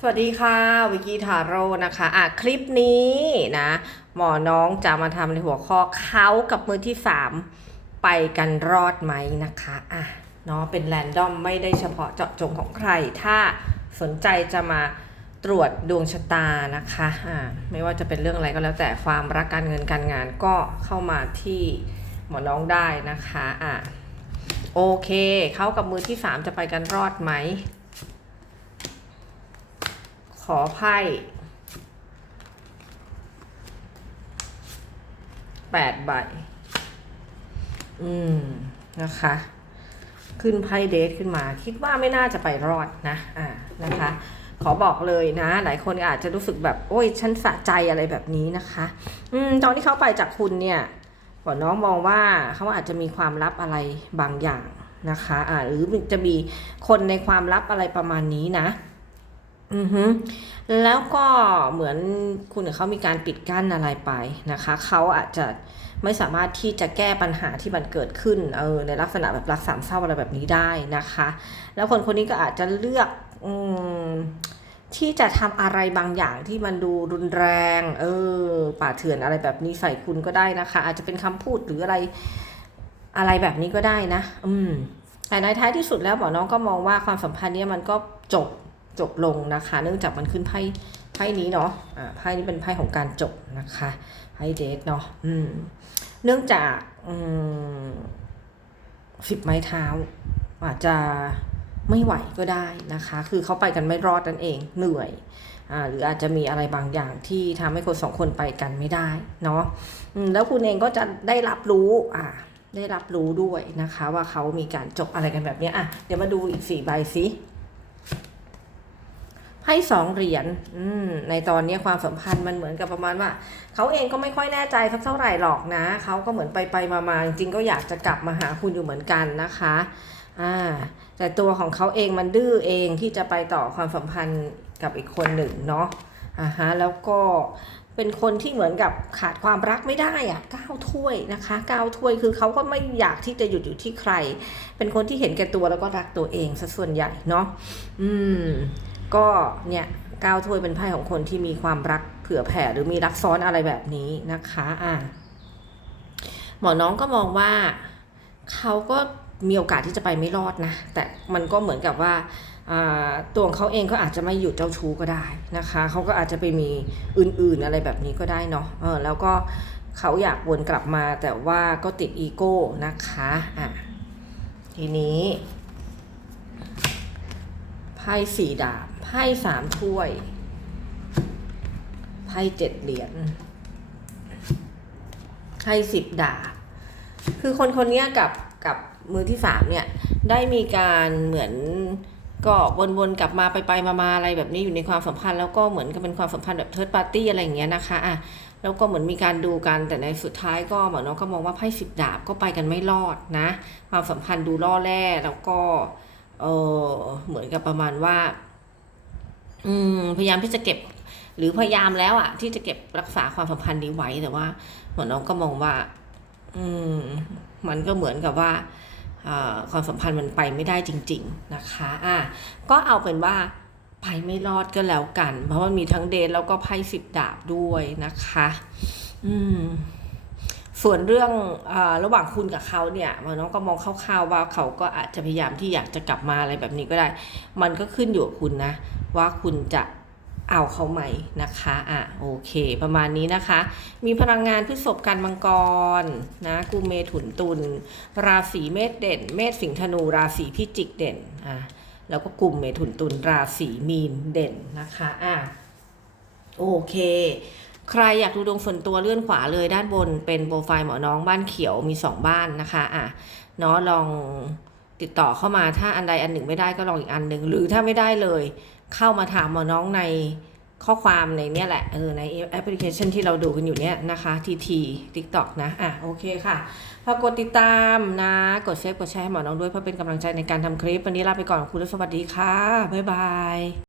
สวัสดีค่ะ วิกกี้ทาโร่นะคะอะคลิปนี้นะ หมอน้องจะมาทำในหัวข้อเขากับมือที่3ไปกันรอดไหมนะคะอะเนาะเป็นแรนดอมไม่ได้เฉพาะเจาะจงของใคร ถ้าสนใจจะมาตรวจดวงชะตานะคะอะไม่ว่าจะเป็นเรื่องอะไรก็แล้วแต่ความรักการเงินการงานก็เข้ามาที่หมอน้องได้นะคะอะโอเค เขากับมือที่3จะไปกันรอดไหม ขอไพ่แปดใบ อืม นะคะ ขึ้นไพ่เดทขึ้นมา คิดว่าไม่น่าจะไปรอดนะ อ่า นะคะ ขอบอกเลยนะ หลายคนอาจจะรู้สึกแบบ โอ้ย ฉันสะใจอะไรแบบนี้นะคะ อืม ตอนที่เขาไปจากคุณเนี่ยก่อน้องมองว่าเขาอาจจะมีความลับอะไรบางอย่างนะคะ อ่า หรือจะมีคนในความลับอะไรประมาณนี้นะ อือฮึแล้วก็เหมือนคุณเขามีการปิดกั้นอะไรไปนะคะ เขาอาจจะไม่สามารถที่จะแก้ปัญหาที่มันเกิดขึ้นเออในลักษณะแบบรักสามเศร้าอะไรแบบนี้ได้นะคะ แล้วคนคนนี้ก็อาจจะเลือกอมที่จะทำอะไรบางอย่างที่มันดูรุนแรง เออ ป่าเถื่อนอะไรแบบนี้ใส่คุณก็ได้นะคะ อาจจะเป็นคำพูดหรืออะไรอะไรแบบนี้ก็ได้นะ อืมแต่ในท้ายที่สุดแล้วหมอน้องก็มองว่าความสัมพันธ์เนี้ยมันก็จบ จบลงนะคะ เนื่องจากมันขึ้นไพ่ไพ่นี้เนาะอ่าไพ่นี้เป็นไพ่ของการจบนะคะไพ่เดทเนาะอืมเนื่องจากอืมสิบไม้เท้า อาจจะไม่ไหวก็ได้นะคะ คือเขาไปกันไม่รอดนั่นเองเหนื่อยอ่าหรืออาจจะมีอะไรบางอย่างที่ทำให้คนสองคนไปกันไม่ได้เนาะแล้วคุณเองก็จะได้รับรู้อ่าได้รับรู้ด้วยนะคะ ว่าเขามีการจบอะไรกันแบบนี้อะเดี๋ยวมาดูอีกสี่ใบสิ ให้สองเหรียญในตอนนี้ความสัมพันธ์มันเหมือนกับประมาณว่าเขาเองก็ไม่ค่อยแน่ใจสักเท่าไหร่หรอกนะเขาก็เหมือนไปไปมามาจริงๆก็อยากจะกลับมาหาคุณอยู่เหมือนกันนะคะอ่าแต่ตัวของเขาเองมันดื้อเองที่จะไปต่อความสัมพันธ์กับอีกคนหนึ่งเนาะอ่าฮะแล้วก็เป็นคนที่เหมือนกับขาดความรักไม่ได้อะก้าวถ้วยนะคะก้าวถ้วยคือเขาก็ไม่อยากที่จะหยุดอยู่ที่ใคร เป็นคนที่เห็นแก่ตัวแล้วก็รักตัวเองซะส่วนใหญ่เนาะอืม ก็เนี่ยก้าวถ้วยเป็นไพ่ของคนที่มีความรักเผื่อแผ่หรือมีรักซ้อนอะไรแบบนี้นะคะอะหมอน้องก็มองว่าเขาก็มีโอกาสที่จะไปไม่รอดนะ แต่มันก็เหมือนกับว่าอ่าตัวของเขาเองก็อาจจะไม่หยุดเจ้าชู้ก็ได้นะคะเขาก็อาจจะไปมีอื่นๆอะไรแบบนี้ก็ได้เนาะเออแล้วก็เขาอยากวนกลับมาแต่ว่าก็ติดอีโก้นะคะอะทีนี้ไพ่สี่ดาบ ไพ่สามถ้วย ไพ่เจ็ดเหรียญ ไพ่สิบดาบ คือคนคนนี้กับกับมือที่สามเนี่ย ได้มีการเหมือนก็วนๆกลับมาไปไปมามาอะไรแบบนี้อยู่ในความสัมพันธ์แล้วก็เหมือนกับเป็นความสัมพันธ์แบบเทิร์ดปาร์ตี้อะไรอย่างเงี้ยนะคะอะแล้วก็เหมือนมีการดูกันแต่ในสุดท้ายก็เหมือนน้องก็มองว่าไพ่สิบดาบก็ไปกันไม่รอดนะ ความสัมพันธ์ดูล่อแร่แล้วก็เออเหมือนกับประมาณว่า อืมพยายามที่จะเก็บ หรือพยายามแล้วอะที่จะเก็บรักษาความสัมพันธ์นี้ไว้แต่ว่าเหมือนน้องก็มองว่า อืมมันก็เหมือนกับว่าความสัมพันธ์มันไปไม่ได้จริง ๆนะคะอะก็เอาเป็นว่าไปไม่รอดก็แล้วกัน เพราะว่ามีทั้งเดนแล้วก็ไพ่สิบดาบด้วยนะคะ อืม ส่วนเรื่องอระหว่างคุณกับเขาเนี่ยหมอน้องก็มองคร่าวๆว่าเขาก็อาจจะพยายามที่อยากจะกลับมาอะไรแบบนี้ก็ได้ มันก็ขึ้นอยู่กับคุณนะ ว่าคุณจะเอาเขาไหมนะคะอะโอเค ประมาณนี้นะคะ มีพลังงานพฤษภกันมังกรนะกุมเมถุนตุลราศีเมษเด่น เมษสิงห์ธนู ราศีพิจิกเด่นอะแล้วก็กลุ่มเมถุนตุลราศีมีนเด่นนะคะอะโอเค ใครอยากดูดวงส่วนตัวเลื่อนขวาเลยด้านบนเป็นโปรไฟล์หมอน้องบ้านเขียวมี 2 บ้านนะคะอะเนาะลอง ติดต่อเข้ามาถ้าอันใดอันหนึ่งไม่ได้ก็ลองอีกอันหนึ่งหรือถ้าไม่ได้เลย เข้ามาถามหมอน้องในข้อความในเนี้ยแหละเออในแอปพลิเคชันที่เราดูกันอยู่เนี้ยนะคะทีทีทิกตอกนะอะโอเคค่ะพอกดติดตามนะ กดเชฟกดแชร์ให้หมอน้องด้วยเพื่อเป็นกำลังใจในการทำคลิป วันนี้ลาไปก่อนคุณสวัสดีค่ะ บ๊ายบาย